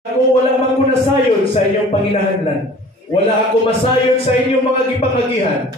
Ako wala man ko nasayod sa inyong panginahanglan. Wala ako masayod sa inyong mga gipangagihan.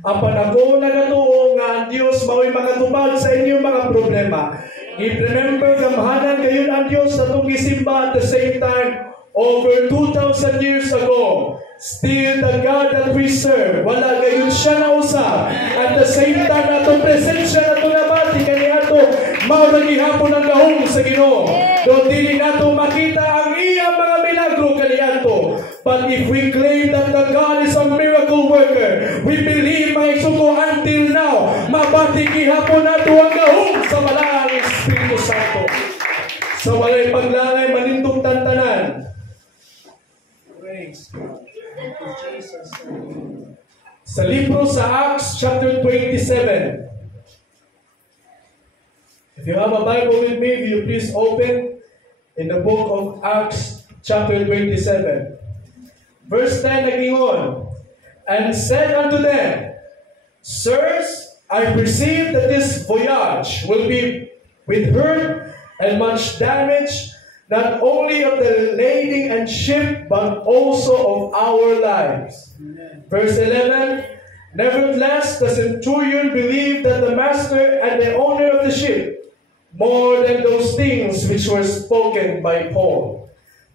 Apan ako nagatuo nga ang Dios mao'y makatupad sa inyong mga problema. I-remember gamhanan kayon ang Dios na itong gisimba at the same time over 2,000 years ago. Still the God that we serve. Wala gayon siya na usap. At the same time na itong presensya na ito nabati kaniya ito mao nagihapon ang gahong sa Ginoo. Doon dili nato makita ang iyang mga milagro kaniadto. But if we claim that the God is a miracle worker, we believe mga igsuko until now, mabati gihapon nato ang gahong sa balaang Espiritu Santo. Sa walay paglangay manindong tantanan. Praise God. Thank you, Jesus. Sa libro sa Acts chapter 27. If you have a Bible with me, will you please open in the book of Acts chapter 27. Verse 10 nagingon, and said unto them, Sirs, I perceive that this voyage will be with hurt and much damage, not only of the lading and ship, but also of our lives. Amen. Verse 11, nevertheless, the centurion believed that the master and the owner of the ship more than those things which were spoken by Paul.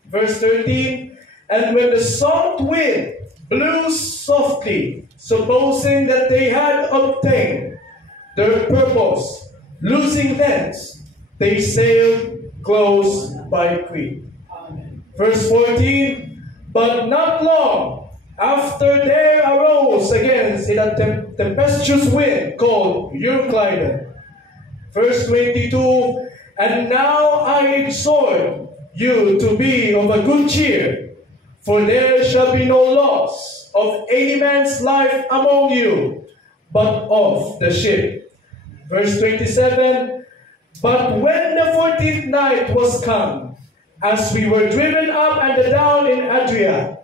Verse 13, and when the south wind blew softly, supposing that they had obtained their purpose, losing thence, they sailed close by Crete. Verse 14, but not long after there arose again in a tempestuous wind called Euroclydon. Verse 22, and now I exhort you to be of a good cheer, for there shall be no loss of any man's life among you, but of the ship. Verse 27, but when the 14th night was come, as we were driven up and down in Adria,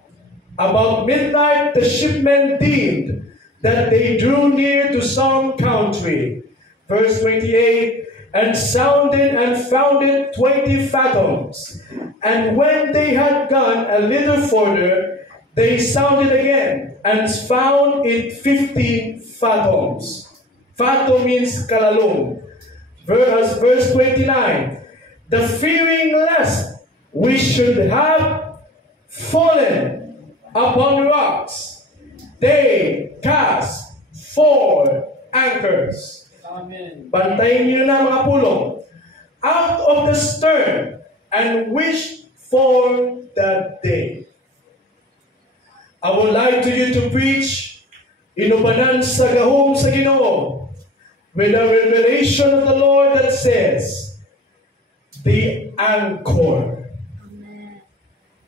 about midnight the shipmen deemed that they drew near to some country. Verse 28, and sounded and found it 20 fathoms. And when they had gone a little further, they sounded again, and found it 15 fathoms. Fathom means kalalong. Verse 29, the fearing lest we should have fallen upon rocks, they cast 4 anchors. Amen. Bantayin niyo na mga pulong out of the stern and wish for that day. I would like to you to preach inubanan sa gahom sa Ginoo with a revelation of the Lord that says the anchor. Amen.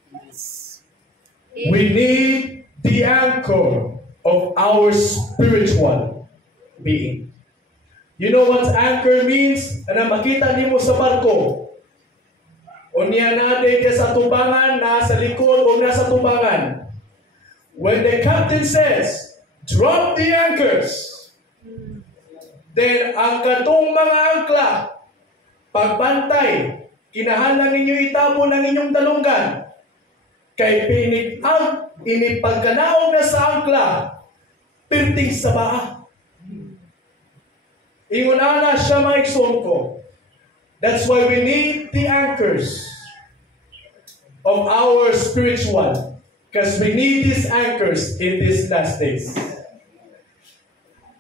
Yes. We need the anchor of our spiritual being. You know what anchor means? Na makita nimo sa barko. O niya natin sa tubangan, nasa likod o nasa tubangan. When the captain says, drop the anchors, then ang katong mga angkla, pagbantay, kinahanglan ninyo itapon ang inyong talunggan. Kay inipagkanaog na sa angkla, pirting sa baa. Ingunana siya mga igsoon ko. That's why we need the anchors of our spiritual. Because we need these anchors in these last days.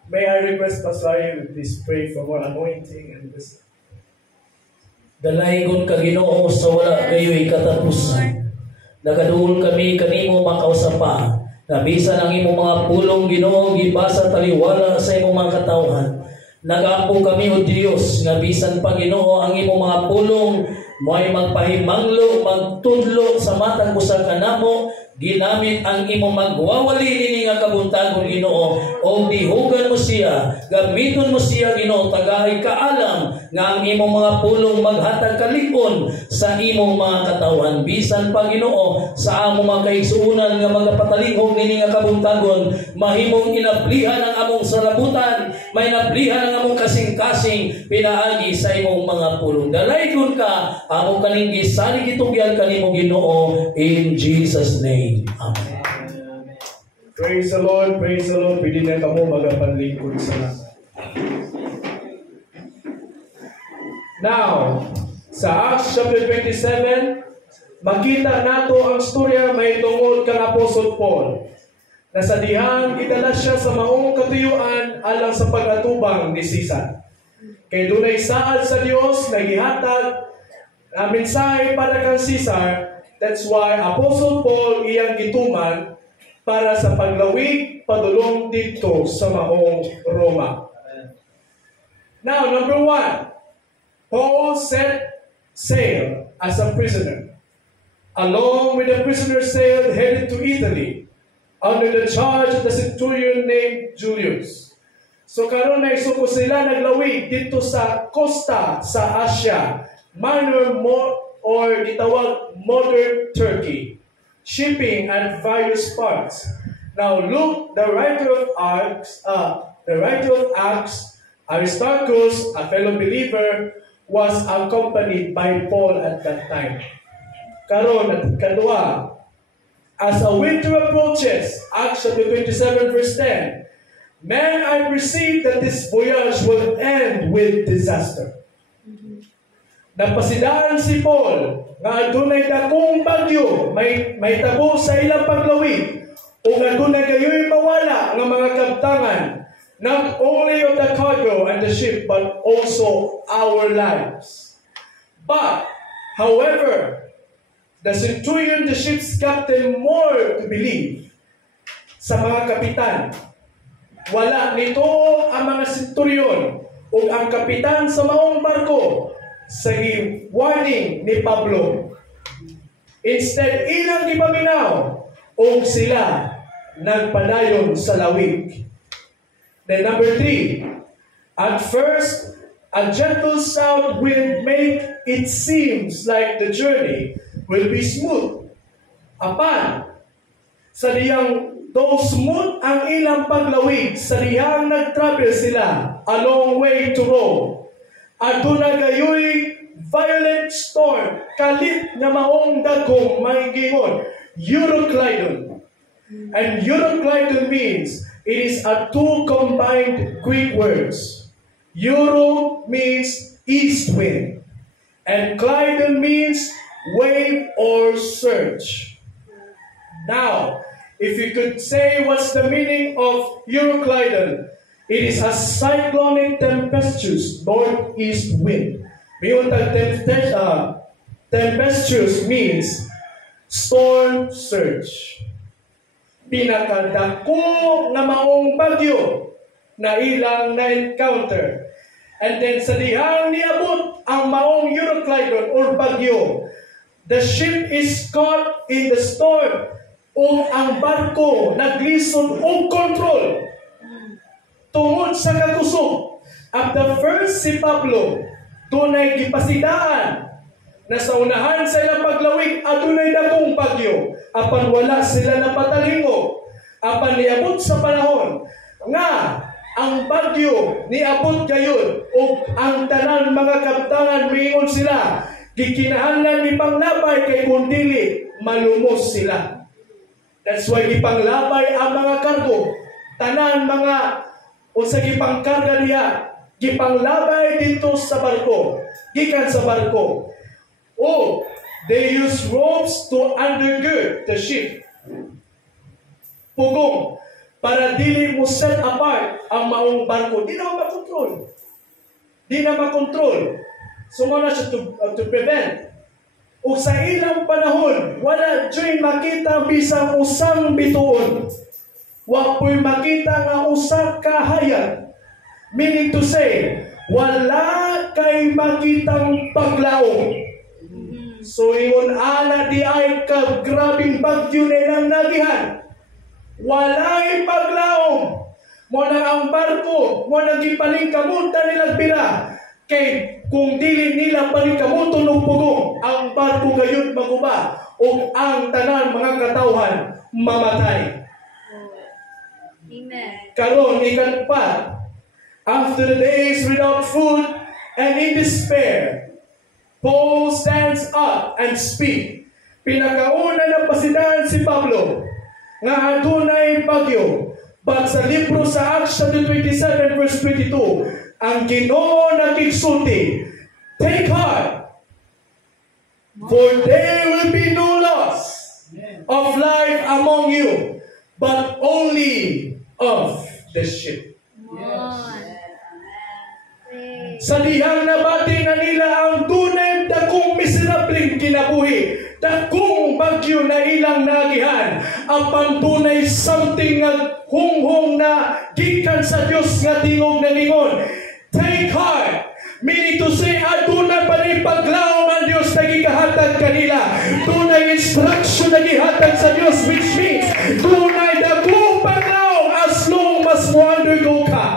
May I request Pastor, please pray for more anointing and this. Dalaygon ka Ginoo sa wala kayo'y katapusan. Nagaduol kami kanimo makausapa. Nabisan ang imong mga pulong Ginoo gibasa taliwala sa imong mga katawhan. Nag-ampo kami o Diyos, nga bisan pa Ginoo ang imong mga pulong, mo'y magpahimanglo, magtudlo sa matang usa kanamo, ginamit ang imong magwawali nini nga kabuntagon Ginoo, o dihugan mo siya, gamiton mo siya Ginoo, tagahay kaalam nga ang imong mga pulong maghatag kalikon sa imong mga katawhan. Bisan pa Ginoo sa among mga kaigsuonan nga magapatalihog nini nga kabuntagon, mahimong inablihan ang among salabutan, may nablihan ang among kasing-kasing pinaagi sa imong mga pulong. Dalaygon ka among kaning gisalig itugyan kanimo Ginoo, in Jesus name. Amen. Praise the Lord, praise the Lord. Pwede na kamo magapanlingkod sa lahat. Now, sa Acts chapter 27, makita nato ang storya may tungod kang Apostol Paul. Nasa dihang idala siya sa maong katuyuan alang sa pag-atubang ni Caesar. Kay dunay saad sa Dios na gihatag na mensahe para kang Caesar. That's why Apostle Paul iyang gituman para sa paglawig padulong dito sa maong Roma. Now, number 1, Paul set sail as a prisoner. Along with the prisoner sailed headed to Italy under the charge of the centurion named Julius. So karon na isuko sila naglawig dito sa costa sa Asia, Minor or gitawag modern Turkey, shipping at various parts. Now Luke, the writer of Acts, Aristarchus, a fellow believer, was accompanied by Paul at that time. Karon at kadua, as a winter approaches, Acts chapter 27 verse 10, man, I perceive that this voyage will end with disaster. Napasidaan si Paul nga adunay dakong bagyo may tabo sa ilang paglawig o adunay gayoy mawala nga mga kabtangan, not only of the cargo and the ship but also our lives. But however, the centurion, the ship's captain, more to believe sa mga kapitan. Wala nito ang mga centurion o ang kapitan sa maong barko sa warning ni Pablo. Instead, ilang gipaminaw o sila nagpadayon sa lawig. Then number 3, at first, a gentle south wind made it seems like the journey will be smooth. Apan, sa diyang though smooth ang ilang paglawig, sa diyang nag-travel sila a long way to Rome. Aduna gayoy violent storm, kalit nga maong dagong maingingon, Euroclydon. And Euroclydon means it is a two combined Greek words. Euro means east wind, and Clydon means wave or surge. Now, if you could say what's the meaning of Euroclydon, it is a cyclonic tempestuous northeast wind. Tempestuous means storm surge. Pinakadako nga maong bagyo na ilang na-encounter. And then sa dihang niabot ang maong Euroclydon or bagyo, the ship is caught in the storm o ang barko naglisod o control tungod sa kakusog. At the first si Pablo, dunay gipasidaan na sa unahan sa ilang paglawig adunay dakong bagyo, apan wala sila napatalingo. Apan niabot sa panahon nga ang bagyo niabot gayon o ang tanan mga kabtangan miingon sila, gikinahanglan ni panglabay kay kundili malumos sila. That's why gipanglabay ang mga kargo, tanan mga o sa gipangkarga niya, gipanglabay dito sa barko, gikan sa barko. O they use ropes to undergird the ship. Pugong, para dili mo set apart ang maong barko. Di na makontrol. Di na makontrol. So muna siya to prevent. O sa ilang panahon, wala dyan makita bisang usang bituon. Wapoy makita nga usa ka hayag. Meaning to say, wala kay makitang paglaom. So ingon ana di ay ka nga grabing bagyo na ilang nagihan. Walay paglaom. Mo na ang barko, mo na gipalingkamutan nilang pira. Kay kung dili nila palingkamuton og pugong, ang barko gayon maguba ug ang tanan mga katawhan mamatay. Amen. Karon ikat-4, after the days without food and in despair, Paul stands up and speak. Pinakauna na pasidahan si Pablo nga adunay bagyo. But sa libro sa Acts chapter 27 verse 22, ang Ginoo nagigsulti, take heart, for there will be no loss of life among you, but only of the ship. Sa dihang nabati na nila ang tunay dakong miserableng kinabuhi, dakong bagyo na ilang nagihan, ang pantunay something nga hunghong na gikan sa Dios nga tingog na ningon. Take heart, meaning to say, aduna pa rin paglaom ang Diyos na gikahatag kanila. Tunay instruction na gihatag sa Diyos, which means tunay dakong paglaom as long as mo undergo ka.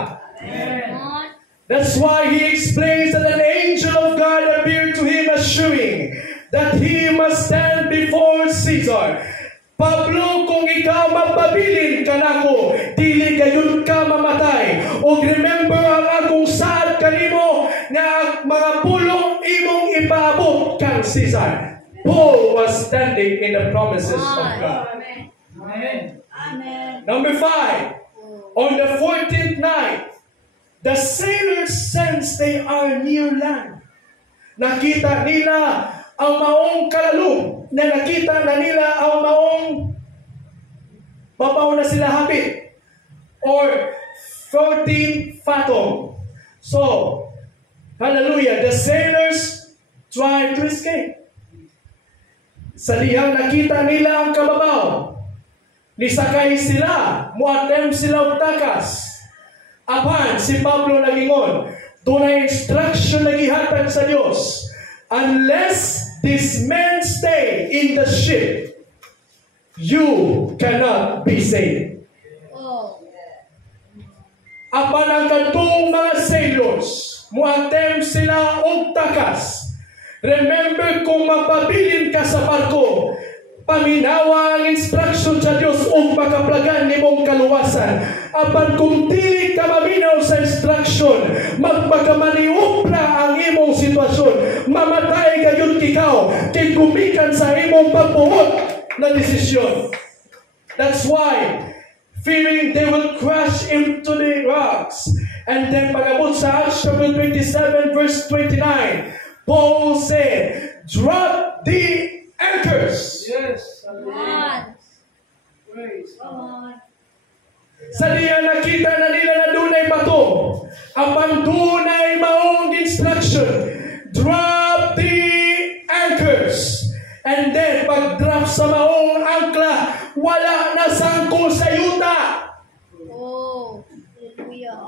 That's why he explains that an angel of God appeared to him assuring that he must stand before Caesar. Pablo, kung ikaw mapabilin ka nako, dili gayon ka mamatay. O remember ang akong saad kanimo na mga pulong imong ipaabot kang Caesar. Paul was standing in the promises of God. Amen. Number 5, on the 14th night, the sailors sense they are near land. Nakita nila ang maong kalalum, na nakita na nila ang maong babaw na sila hapit, or 14 fathom. So, hallelujah, the sailors try to escape. Sa dihang nakita nila ang kababaw, nisakay sila, muattempt sila og takas. Apan si Pablo nagingon, dunay instruction na gihatag sa Dios, unless these men stay in the ship, you cannot be saved. Apan ang kadtong mga sailors, muattempt sila og takas. Remember, kung mapabilin ka sa barko, paminawa ang instruction sa Dios ug makaplagan nimong kaluwasan. Apan kung dili ka maminaw sa instruction, magpakamaniupla ang imong sitwasyon, mamatay gayon ikaw kay gumikan sa imong pagbuot na desisyon. That's why, fearing they will crash into the rocks. And then pag-abot sa Acts chapter 27 verse 29, Paul said, drop the anchors. Yes. Praise God. Sa diya nakita na nila na dunay bato, ang dunay maong instruction, drop the anchors. And then pag-drop sa maong angkla, wala na sangko sa yuta. Oh, hallelujah.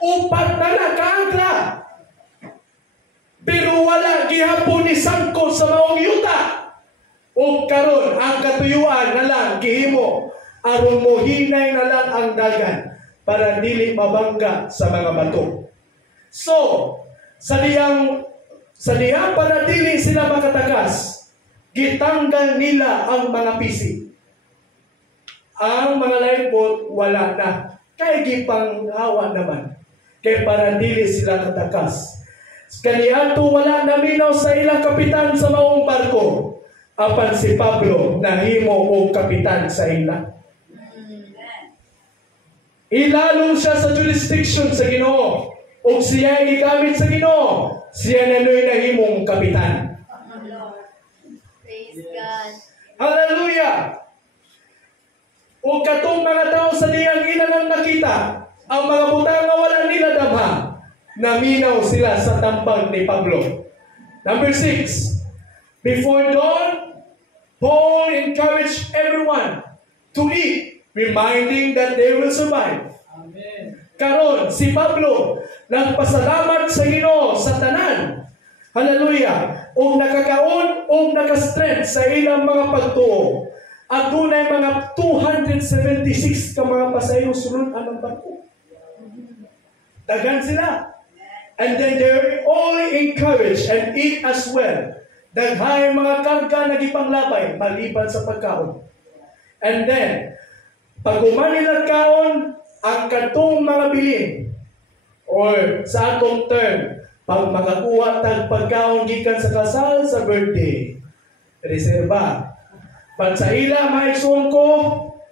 Upat na nakaangkla, pero wala gihapon ni sangko sa maong yuta. O karon ang katuyuan na lang gihimo aron mo hinay na lang ang dagan para dili mabangga sa mga bato. So, sa diyang para dili sila makatakas, gitanggal nila ang mga pisi. Ang mga lifeboat wala na. Kaya gipanghawa naman. Kaya para dili sila katakas. Kaniadto wala naminaw sa ilang kapitan sa maong barko. Apan si Pablo nahimo og kapitan sa ila. Ilalong siya sa jurisdiction sa Ginoo. O siya ay gigamit sa Ginoo, siya na noy nahimong kapitan. Praise God. Hallelujah! O katong mga tao sa diyang ilang nakita, ang mga butang nga wala nila damha, naminaw sila sa tambag ni Pablo. Number 6, before dawn, Paul encouraged everyone to eat, reminding that they will survive. Amen. Karon, si Pablo nagpasalamat sa Ginoo sa tanan Hallelujah. O nakakaon o nakastrength sa ilang mga pagtuo. At dunay mga 276 ka mga pasayro sulod ang barko. Dagan sila. And then they're all encouraged and eat as well. Daghay mga karga nagipanglabay maliban sa pagkaon. And then, pag umanilang kaon, ang katong mga bilin, or sa atong term, pag makakuha tag pagkaon gikan sa kasal sa birthday, reserba. Pag sa ila maigsoon ko,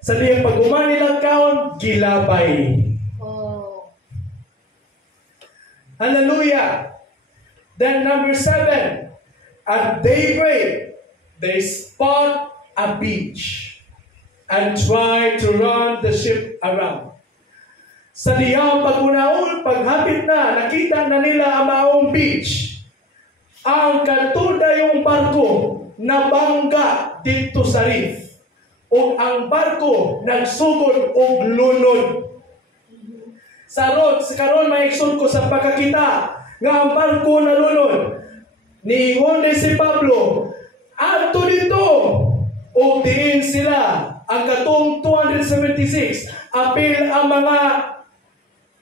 sa liyang pag umanilang kaon, gilabay. Oh. Hallelujah. Then number 7, at daybreak, they spot a beach and try to run the ship around. Sa liyang pag-unaon, paghapit na, nakita na nila ang maong beach. Ang katuda yung barko na bangga dito sa reef. O ang barko nagsugod o lunod. Sa karon maikson ko sa pagkakita nga ang barko na lunod. Niingon ni si Pablo, ato dito, o diin sila, ang katong 276, apil ang mga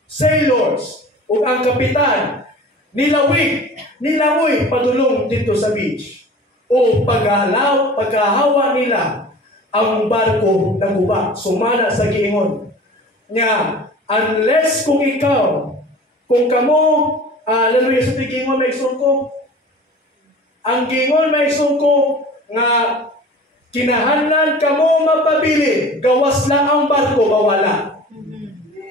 sailors, o ang kapitan, nilawoy padulong dito sa beach. O paghahawa nila ang barko na guba, sumana sa giingon. Nga, unless kung ikaw, kung kamo, hallelujah, sa gingon may sungko, ang gingon may sungko, nga, kinahanglan kamo mapabili, gawas lang ang barko, mawala.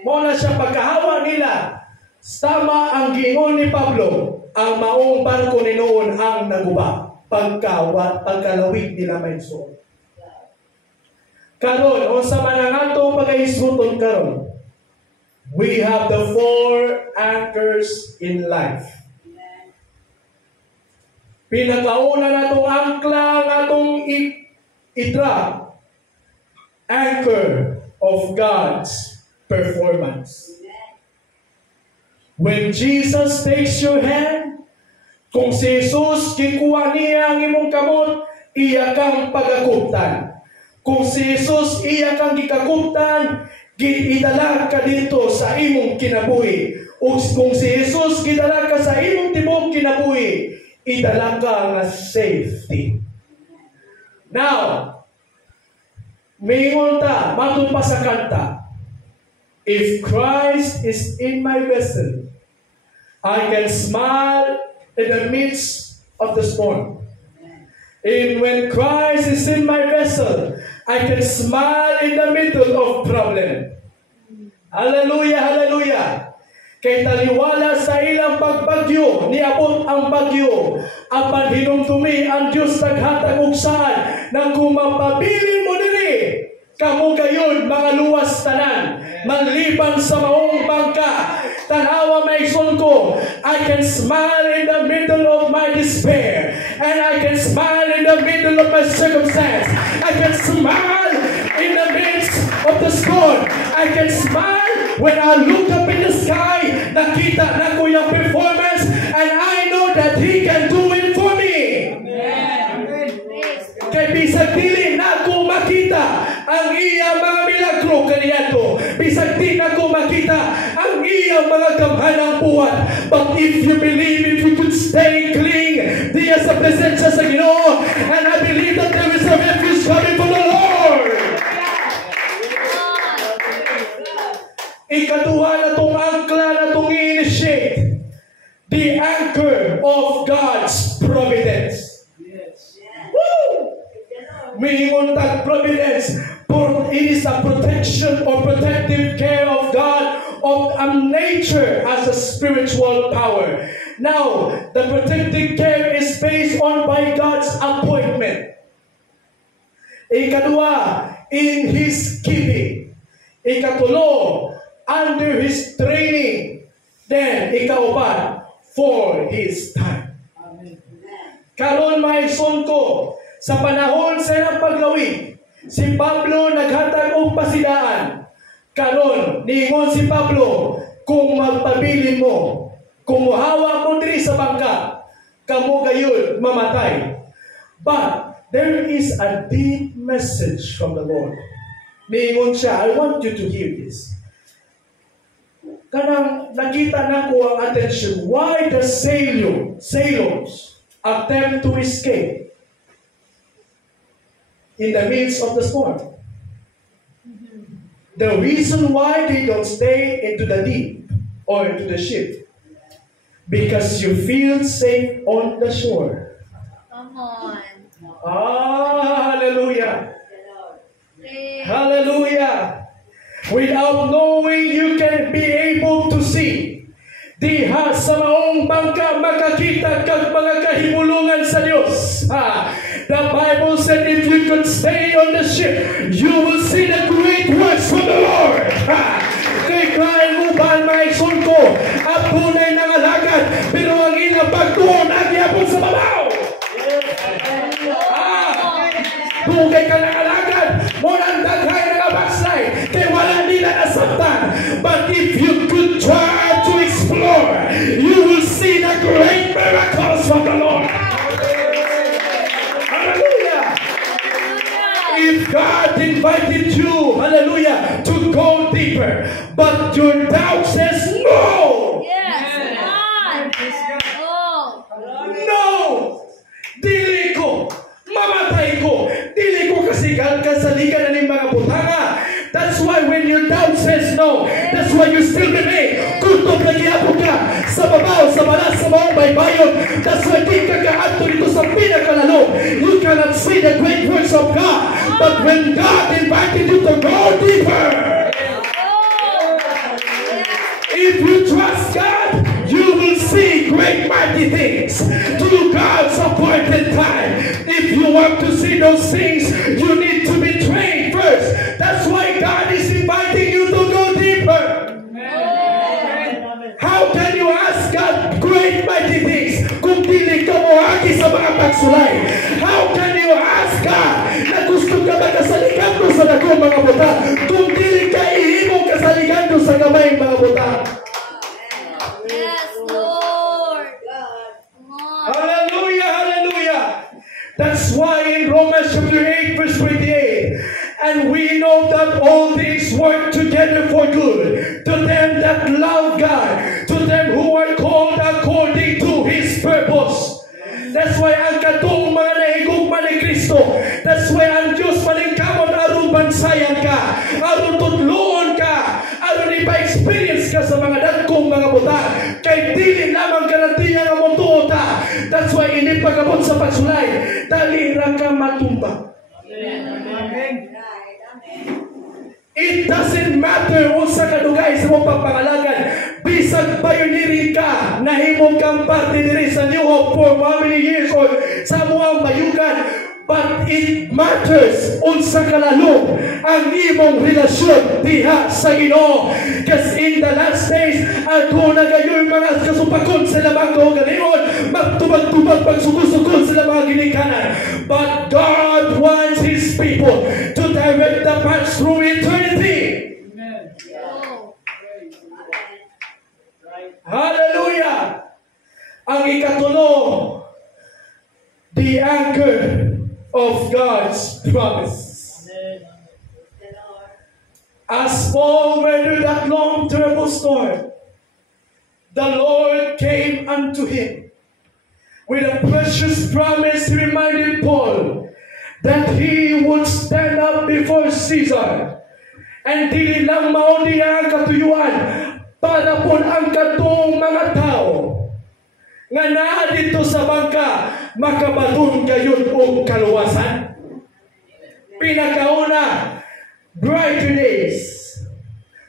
Muna siya pagkahawa nila, tama ang gingon ni Pablo, ang maong barko ni noon ang naguba, pagkalawig nila may suot. Karon, o sa manangatong pagkahisguton karon, we have the 4 anchors in life. Pinakauna natong angkla, natong i-drop, anchor of God's performance. When Jesus takes your hand, kung si Jesus gikuha niya ang imong kamot, iya kang pagakuptan. Kung si Jesus iya kang gikakuptan, idala ka dito sa imong kinabuhi. O kung si Jesus gidala ka sa imong tibok kinabuhi, idala ka nga safety. Now, mingon ta, matun pa sa kanta, if Christ is in my vessel, I can smile in the midst of the storm. And when Christ is in my vessel, I can smile in the middle of problem. Hallelujah, hallelujah. Kay taliwala sa ilang pagbagyo, niabot ang bagyo. Apan hinumdumi ang Diyos naghatag og saan na kung mapabilin mo diri, kamo gayon mga luwas tanan, manliban sa maong bangka. Tanawa maigsoon ko, I can smile in the middle of my despair, and I can smile in the middle of my circumstance. I can smile in the midst of the storm. I can smile when I look up in the sky, nakita na ko yung performance, and I know that He can do it for me. Kay bisag dili na ko makita ang iya mga milagro kaniadto, bisag di na ko makita ang iya mga gamhanang buhat, but if you believe, if you could stay cling diya sa presensya sa Ginoo, and I believe that there is a refuge coming from the Lord. Ikaduha na tong angkla na tong i-initiate, the anchor of God's providence. Woo! Mingon tag providence, for it is a protection or protective care of God of nature as a spiritual power. Now, the protective care is based on by God's appointment. Ikadua, in His keeping. Ikatulo, under His training. Then, ikaupat, for His time. Karon maigsoon ko, sa panahon sa ilang paglawig, si Pablo naghatag og pasidaan. Karon, niingon si Pablo, kung magpabilin mo, kung muhawa mo diri sa bangka, kamo gayon mamatay. But there is a deep message from the Lord. Niingon siya, I want you to hear this. Kanang nakita na ko ang attention. Why the sailors attempt to escape in the midst of the storm? The reason why they don't stay into the deep or into the ship, because you feel safe on the shore. Come on. Hallelujah. Praise. Hallelujah. Without knowing, you can be able to see. Diha sa maong bangka makakita kag mga kahimulungan sa Dios. The Bible said if you could stay on the ship, you will see the great works from the Lord. Kay kain mo ba ang mga isun ko? Apunay ng alagad, pero ang ilang pagtuon nagyapon sa babaw. Dugay ka ng alagad, munang daghay ng abaslay, kay wala nila nasabtan. But if you could try to explore, you will see the great miracles from the Lord. Hallelujah. If God invited you, hallelujah, to go deeper, but your doubt says no. Yes. God. Oh. No! Dili ko! Mamatay ko! Dili ko kasaligan na ng mga butanga. That's why when your doubt says no, that's why you still remain. Kutob na giyapon ka sa babaw, sa balas, sa maong baybayon. That's why di ka kaanto dito sa pinakalalo. You cannot see the great works of God. But when God invited you to go deeper, if you trust God, you will see great mighty things to God's appointed time. If you want to see those things, you need to be trained first. That's why God is inviting you to go deeper. How can you ask God great mighty things kung dili ka moagi sa mga pagsulay? How can you ask God na gusto ka makasaligan ko sa dagong mga buta kung dili ka ihimong kasaligan ko sa gamay mga buta? Yes, Lord. Come on. Hallelujah, hallelujah. That's why in Romans chapter 8 verse 28, and we know that all things work together for good to them that love God, to them who are called according to His purpose. That's why ang katong mga nahigugma ni Kristo, that's why ang Diyos maningkamot aron bansayan ka, aron tutloon ka, aron ipa-experience ka sa mga dagkong mga buta, kay dili lamang garantiya nga motuo ta. That's why ini pagabot sa pagsulay, dali ra ka matumba. It doesn't matter unsa ka dugay sa mong pagpangalagan. Bisag pioneering ka, nahimong kang parte diri sa New Hope for how many years or sa muang bayugan. But it matters unsa kalalo ang imong relasyon diha sa Ginoo. Because in the last days, ako na gayon mga kasupakon sa lamang kaugalingon, magtubag-tubag pagsugod-sugod sa lamang ginikanan. But God wants His people to direct the path through eternity. Oh. Hallelujah! Ang ikatulo, the anchor of God's promise. As Paul weathered that long, terrible storm, the Lord came unto him with a precious promise. He reminded Paul that he would stand up before Caesar, and dili lang mao niya ang katuyuan para po ang katong mga tao nga naa dito sa bangka makabalun gayon og kaluwasan. Pinakauna, brighter days.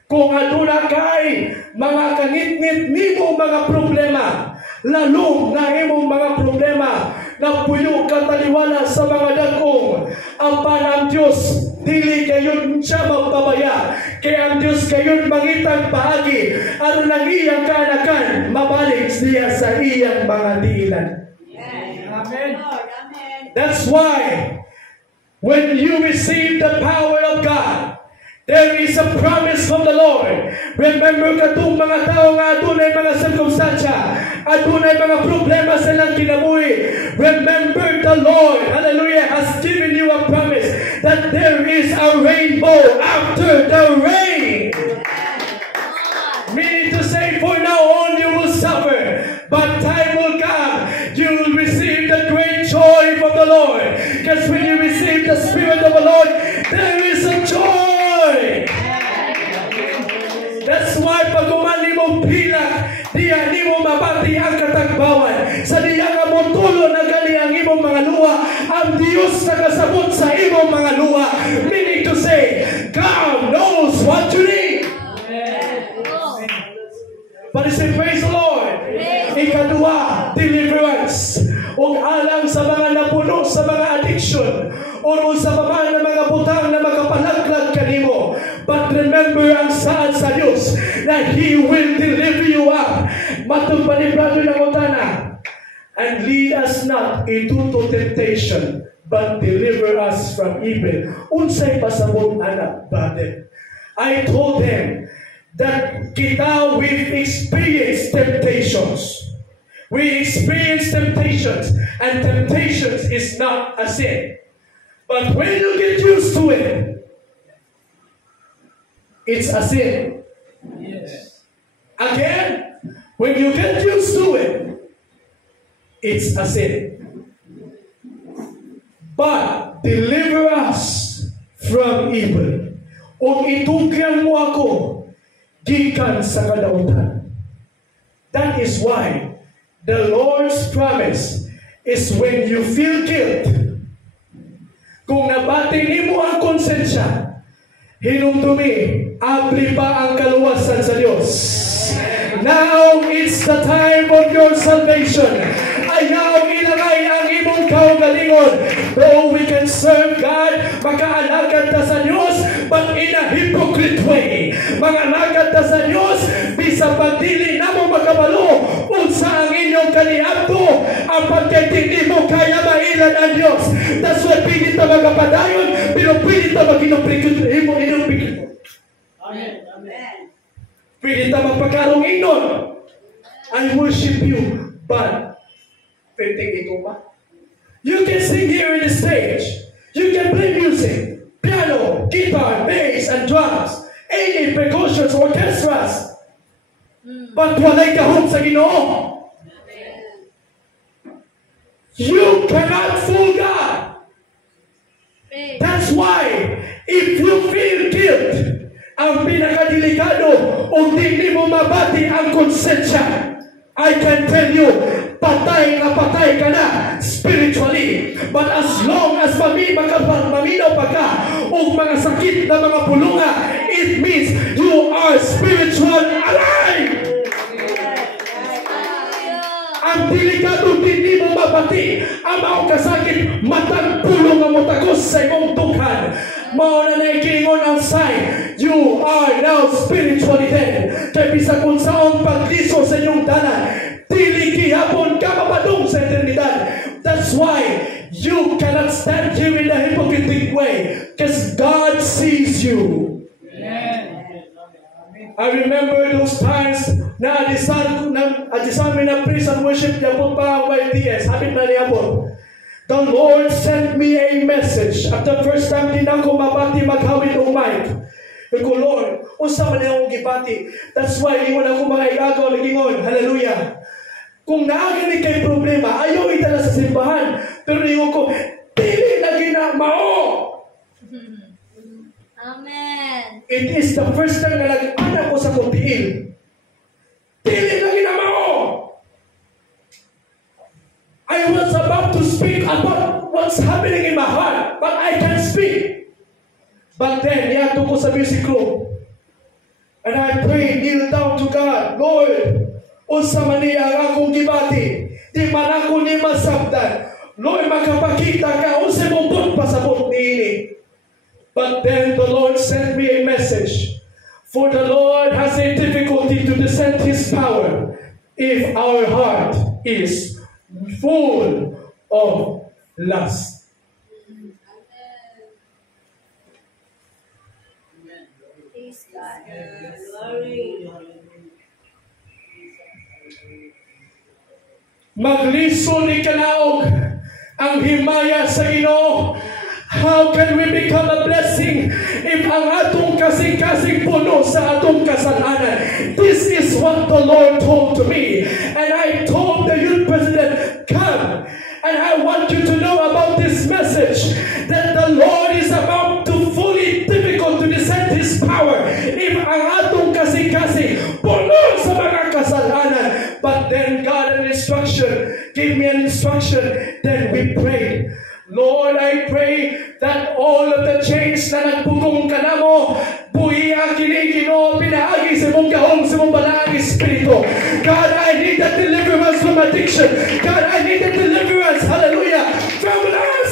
Kung aduna kay mga kangit-ngit nimo mga problema, lalong na imong mga problema na puyo kataliwala sa mga dagkong, apan ang Diyos dili gayon siya magpabaya. Kaya ang Diyos gayon mangitang paagi aron ang iyang kanakan mabalik siya sa iyang mga diilan. Amen. That's why when you receive the power of God, There is a promise from the Lord. Remember katong mga tao nga adunay mga sirkumstansya, adunay mga problema sa ilang kinabuhi. Remember the Lord, hallelujah, has given you a promise that there is a rainbow after the rain. Meaning to say, for now on you will suffer, but time will come. You will receive the great joy from the Lord. Because when you receive the Spirit of the Lord, there is a joy. That's why pag umani mong pilak, diya ni mo mabati ang katagbawan. Sa diya nga mo tulo na gali ang imong mga luha, ang Diyos na kasabot sa imong mga luha. Meaning to say, God knows what you need. But say, praise the Lord. Ikadua, deliverance. Ug alang sa mga napuno sa mga addiction, o sa mga butang na makapalaglag kanimo. But remember ang saan sa Diyos that He will deliver you up. Matong panibrado ng utana. And lead us not into temptation, but deliver us from evil. Unsay pasabot anak, brother. I told them that we've experienced temptations. We experience temptations, and temptations is not a sin. But when you get used to it, it's a sin. Yes. Again, when you get used to it, it's a sin. But deliver us from evil. O itugyan mo ako gikan sa kadautan. That is why the Lord's promise is when you feel guilt, kung nabati nimo ang konsensya, hinumdumi, abli pa ang kaluwasan sa Diyos. Now it's the time of your salvation. Ayaw ilagay ang imong kaugalingon. Though we can serve God, makaalagat ta sa Diyos, but in a hypocrite way. Mangalagat ta sa Diyos, bisa pagdili na mo makabalo, unsa ang inyong kaniadto, ang pagkatindi mo kaya mailan ang Diyos. That's why pilit na magapadayon, pero pilit na mag-inuprikot mo. Amen. Amen. Pilit na magpagkarong inon. I worship you, but pwedeng ikaw ba? You can sing here in the stage. You can play music, piano, guitar, bass, and drums, any percussions, orchestras. But walay kahon sa Ginoo. You cannot fool God. That's why, if you feel guilt, ang pinakadelikado, o di mo mabati ang konsensya, I can tell you, patay ka na spiritually. But as long as maminaw pa ka o mga sakit na mga pulunga, it means you are spiritual alive. Ang delikado hindi mo mabati ang mga kasakit, matang pulong ang mutagos sa imong dughan. Mao na naikilingon ang sign, you are now spiritually dead. Kaya bisa kung saan pagliso sa inyong dalan, dili gihapon ka mapadung sa eternidad. That's why you cannot stand here in a hypocritical way, because God sees you. I remember those times na adisami na praise and worship niya po pa ang YTS. Habit na niya po. The Lord sent me a message. At the first time din ako mabati maghawid o mic. Ko, Lord, unsa man akong gibati. That's why ingon ako mga igagaw nagingon. Hallelujah. Kung naagin ni kay problema, ayaw itala sa simbahan. Pero ingon ko, dili na ginamao. Amen. It is the first time na nag-anak ko sa kuntiin. Dili na ginamao. I was about to speak about what's happening in my heart, but I can't speak. But then, niyato ko sa music room. And I pray, kneel down to God. Lord, unsa man niya ang akong gibati. Di man ako ni masabdan. Lord, makapakita ka, unsa mong bot pasabot niini. But then the Lord sent me a message. For the Lord has a difficulty to descend His power if our heart is full of lust. Maglisod ikanaog ang himaya sa Ginoo. How can we become a blessing if ang atong kasing-kasing puno sa atong kasalanan? This is what the Lord told to me. And I told the youth president, come. And I want you to know about this message, that the Lord is about to fully difficult to descend His power if ang atong kasing-kasing puno sa mga kasalanan. But then God an instruction, gave me an instruction. Then we prayed. Lord, I pray that all of the chains na nagpugong ka na mo, buhiya kinikino, pinaagi sa mong gahong, sa mong balaang espiritu. God, I need that deliverance from addiction. God, I need that deliverance, hallelujah, from us.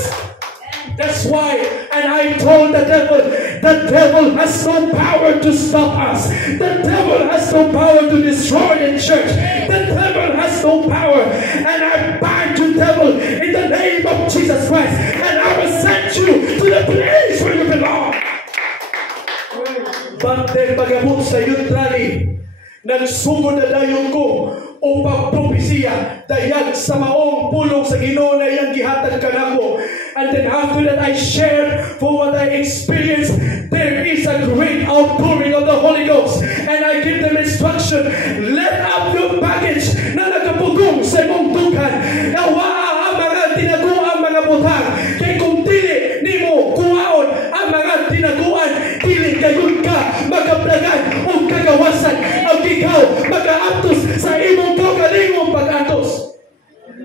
That's why, and I told the devil has no power to stop us. The devil has no power to destroy the church. The devil has no power. And I bind you, devil, in the name of Jesus Christ. And I will send you to the place where you belong. But then, pagabot sa youth rally, nagsugod na dayon ko upang propesiya dayag sa maong pulong sa Ginoo na iyang gihatag kanako. And then after that, I shared for what I experienced. There is a great outpouring of the Holy Ghost. And I give them instruction, let up your baggage na nakapugong sa imong dughan. Nawaa ang mga tinaguang mga butang. Kay kung dili nimo kuwaon ang mga tinaguan, dili kayon ka magaplagan o kagawasan. Ang ikaw mag-aaptos sa imong kaugalingong pag-atos.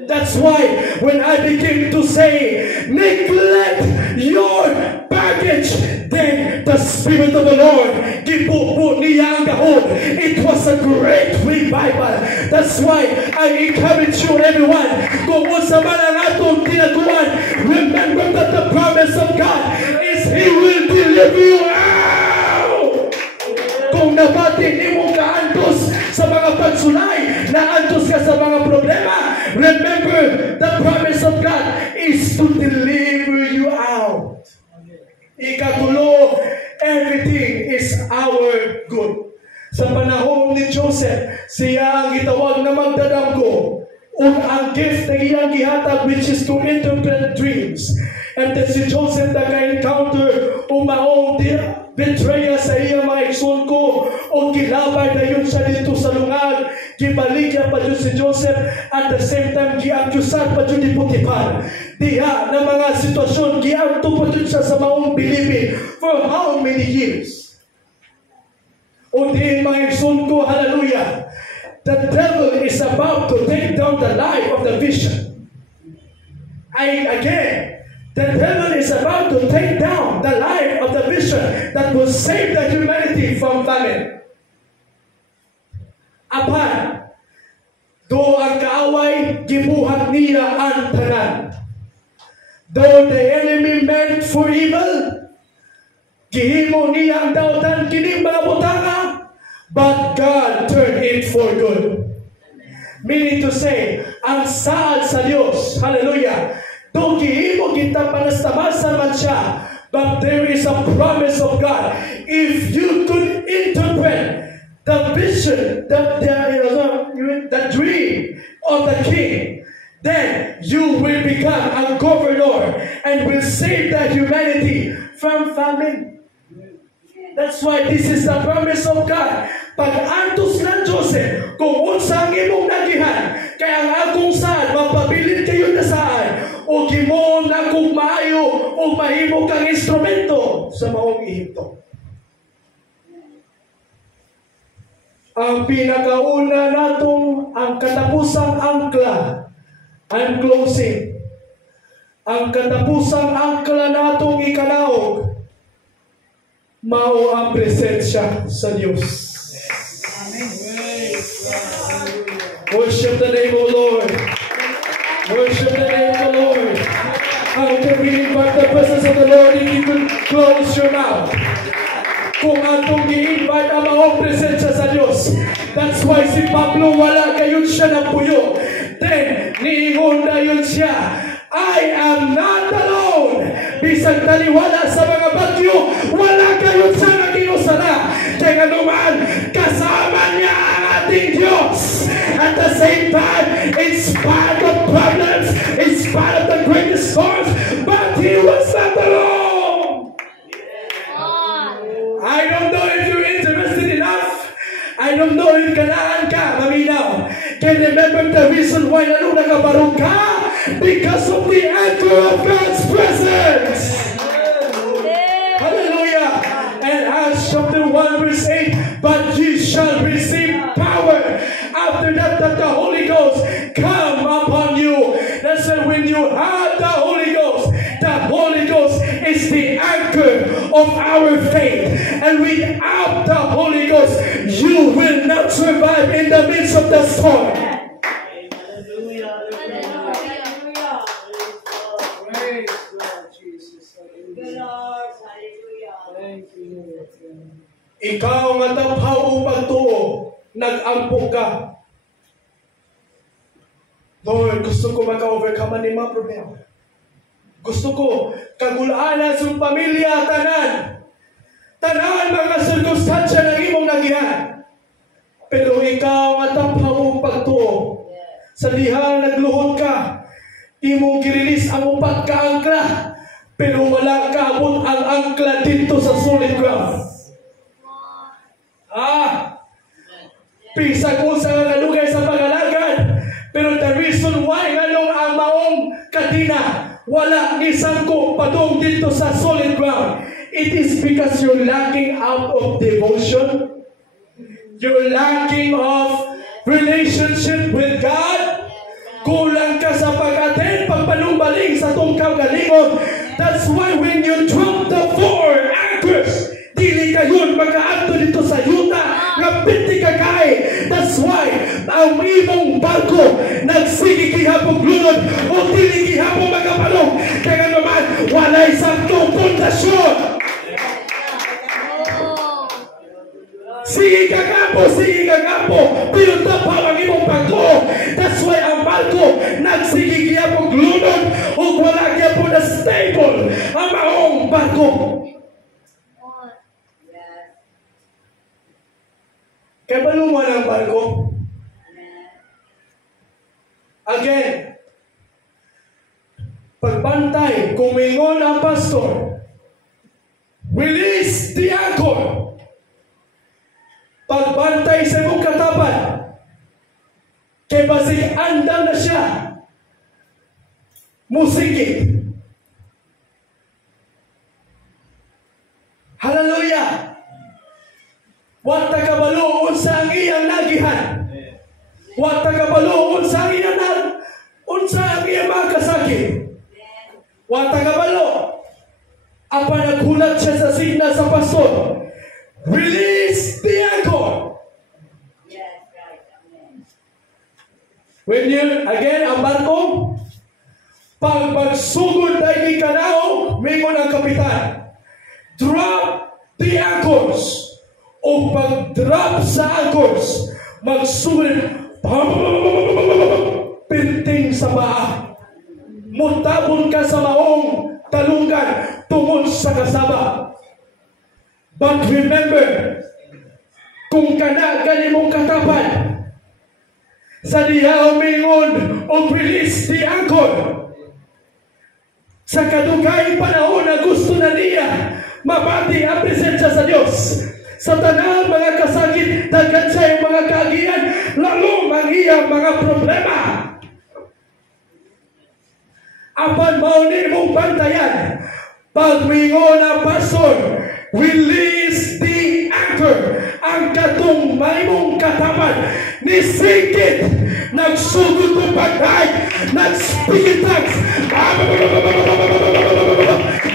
That's why when I begin to say, neglect your baggage, then the Spirit of the Lord, gibubo niya ang gahon. It was a great revival. That's why I encourage you everyone, kung unsa man ang atong tinaguan, remember that the promise of God is He will deliver you out. Kung nabati nimo kaantos sa mga pagsulay, naantos ka sa mga problema, remember the promise of God is to deliver you out. Ikatulo, everything is our good. Sa panahon ni Joseph, siya ang itawag na magdadamgo. Ang gift na iyang gihatag, which is to interpret dreams. And then si Joseph naka-encounter umaong betraya sa iya mga igsoon o gilabay na yun siya dito sa lungag. Gibaligya pa yun si Joseph, at the same time giakyusan pa yun ni Potiphar. Diha na mga sitwasyon, giamto pa yun siya sa maong bilibid. For how many years? O din mga igsoon ko, hallelujah, the devil is about to take down the life of the vision. The devil is about to take down the life of the vision that will save the humanity from famine. Apan, do ang kaaway, gibuhat niya ang tanan. Though the enemy meant for evil, gihimo niya ang dautan kining mga butanga, but God turned it for good. Meaning to say, ang saad sa Diyos, hallelujah, do gihimo kita panastamasa man siya, but there is a promise of God. If you could interpret the vision, the dream of the king, then you will become a governor and will save the humanity from famine. That's why this is the promise of God. Pag-antos ng Joseph, kung unsa ang imong nagihan, kaya ang akong saan, mapabilin kayo na saan, o gimo na kung maayo, o mahimo kang instrumento sa maong Ehipto. Ang pinakauna natong ang katapusang angkla, I'm closing. Ang katapusang angkla natong ikanaog, mao ang presensya sa Diyos. Worship the name of the Lord. Worship the name of the Lord. How can we invite the presence of the Lord if you could close your mouth? Kung atong i-invite ang mga presensya sa Diyos. That's why si Pablo wala kayon siya ng puyo. Then, niingon na yun siya, I am not alone. Bisag taliwala sa mga bagyo, wala kayon siya naging usara. Kaya naman, kasama niya ang ating Diyos. At the same time, in spite of problems, in spite of the greatest storms, but He was not alone. I don't know if you're interested enough. I don't know if kanaan ka, maminaw. Can you remember the reason why nalong nakabarong ka? Because of the anchor of God's presence. Hallelujah. And Acts chapter 1 verse 8, but ye shall receive power after that the Holy Ghost come upon you. That's why when you have the Holy Ghost is the anchor of our faith. And without the Holy Ghost, you will not survive in the midst of the storm. Ikaw nga taphaw o pagtuo, nag-ampok ka. Lord, gusto ko maka-overcome ang mga problema. Gusto ko kagulanan sa pamilya, tanan mga sirkustansya ng imong nagihan. Pero ikaw nga taphaw o pagtuo, sa dihang nagluhod ka, imong girilis ang pagkaangkla, pero wala kaabot ang angkla dito sa solid ground. Pisag usa nga kalugay sa pangalagad, pero the reason why nganong ang maong kadina wala isangko padung dito sa solid ground, it is because you're lacking out of devotion, you're lacking of relationship with God, kulang ka sa pag-attend, pagpanumbaling sa tungkaw galingon. That's why when you drop the 4 anchors, dili kayon makaadto dito sa yuta nga piti ka kay. That's why ang imong barko nagsigi gihapon glunod o dili gihapon magapalong. Kaya naman walay saktong pundasyon. Sige kagapo, pero tapaw ang imong barko. That's why ang barko nagsigi gihapon glunod o wala gihapon na stable ang maong barko. Kaya balungan ang barko. Again, pagbantay, kumingon ang pastor, release the anchor. Pagbantay sa imong katapat, kaya basig andam na siya, musikit. Hallelujah! Wa tagabalo unsa ang iyang nagihan. Wa tagabalo unsa ang iyang mga kasakit. Wa tagabalo. Apa naghulat siya sa signa sa pastor. Release the anchor. When you, again, ang barko, pag magsugod na ikikanaw, mingon ang kapitan. Drop the anchors. O pag-drop sa anchors, magsulit, pinting sa paa. Mutabon ka sa maong talunggan tungod sa kasaba. But remember, kung kanagani mong katapan, sa diha umingon o release the anchor, sa kadugay panahon na gusto na niya mabati ang presensya sa Diyos. Sa tanang mga kasakit, daghan sa mga kaagian, lalo ang iyang mga problema. Apan mauni mong bantayan, pagmingon ang pastor, release the anchor. Ang katong maimong katapan, nisingkit, nagsugod ng pagkain, nag-speak in tongues.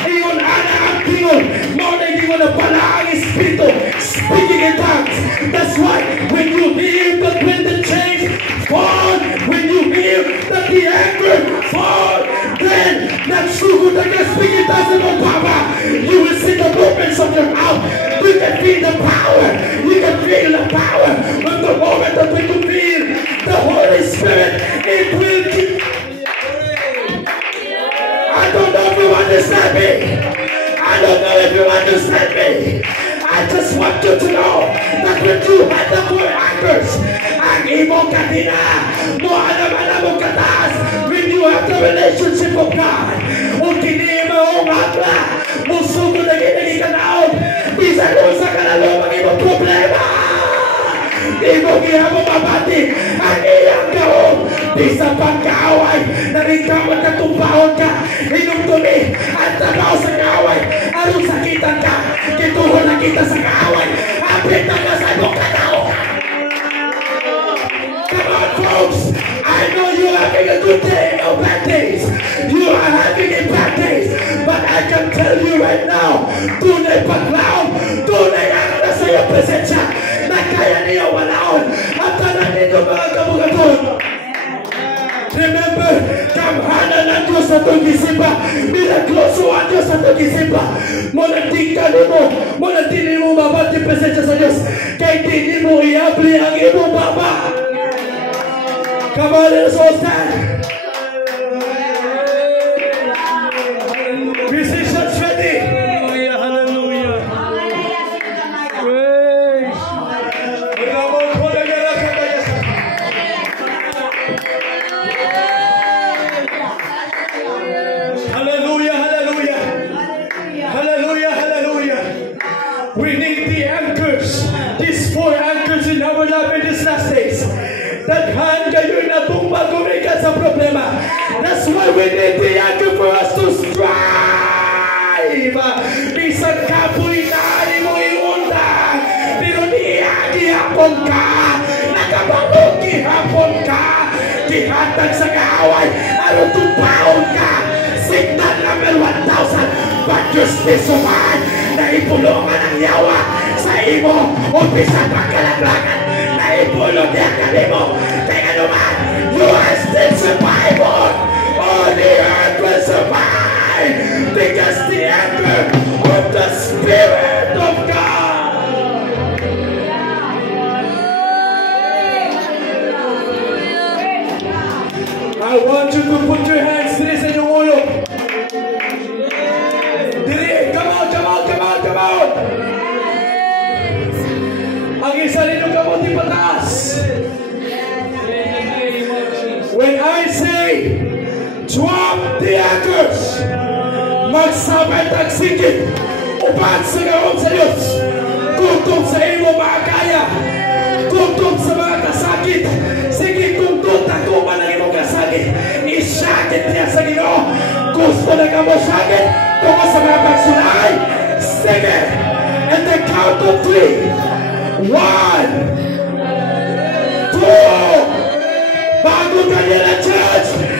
Iyon ana ang tingol, mauna yung na pala ang Espiritu, speaking in tongues. That's why when you hear the wind and change fall, when you hear that the anchor fall, then nagsugod ang speaking in tongues ng Papa, you will see the movements of your mouth. You can feel the power. You can feel the power. But the moment that we can feel the Holy Spirit, it will keep. I don't know if you understand me. I don't know if you understand me. I just want you to know that when you had the four anchors, ang imong katina, mo alam mo kataas, when you have the relationship of God, o kini maong akla, musugo na ginagikanaon, bisan mo sa kalalo ang imong problema. Imo gihamo mabati ang iyang kaon, bisan pagkaaway, naringkamot ka tumpahon ka, hinumtumi, at trabaho sa kaaway, anong sakitan ka, kituhon na kita sa kaaway, apit na ka sa imong katao. Come on folks, I know you're having a good day or bad days, you are having a bad days, but I can tell you right now, tunay paglaon, tunay ang nasa iyong presensya, na kaya niya walaon, at tanan ninyo mga kabugaton. Remember, kamhana ng Diyos sa itong isimba, milagloso ang Diyos sa itong isimba, mulanting ka mo, mulanting mo mabati presensya sa Diyos, kaya hindi mo iabli ang imong baba. Come on, let's all stand. Musicians ready? Hallelujah, hallelujah. Hallelujah, hallelujah. Hallelujah, hallelujah. We need the anchors, these four anchors in our life in these last days. Daghan kayo na tumba kumikat sa problema. That's why we need the anchor for us to strive. Bisag kapoy na ni mo iunda, pero niya gihapon ka, nakabangog gihapon ka, gihatag sa kaaway, ano tumpaon ka, signal number 1,000, but you still survive, naipulungan ang yawa sa imo, umpisa pagkalaglagan, naipulong niya kalimo, kaya naman, you are still surviving, only earth will survive, because the anchor of the Spirit of God. I want you to put your hands diri sa inyong ulo. Diri, come on, come on, come on, come on. Ang isa ninyo kamuti pataas. When I say, drop the anchors, magsabay tagsigit, upat sa gaon sa Diyos, kutong sa imo makakaya, kutong sa mga kasakit, sige kutong takuman ang imo kasakit, isakit niya sa Ginoo, gusto na ka mo sakit, tungo sa mga pagsulay, sige, and the count of 3, 1, 2, bago ka nila church,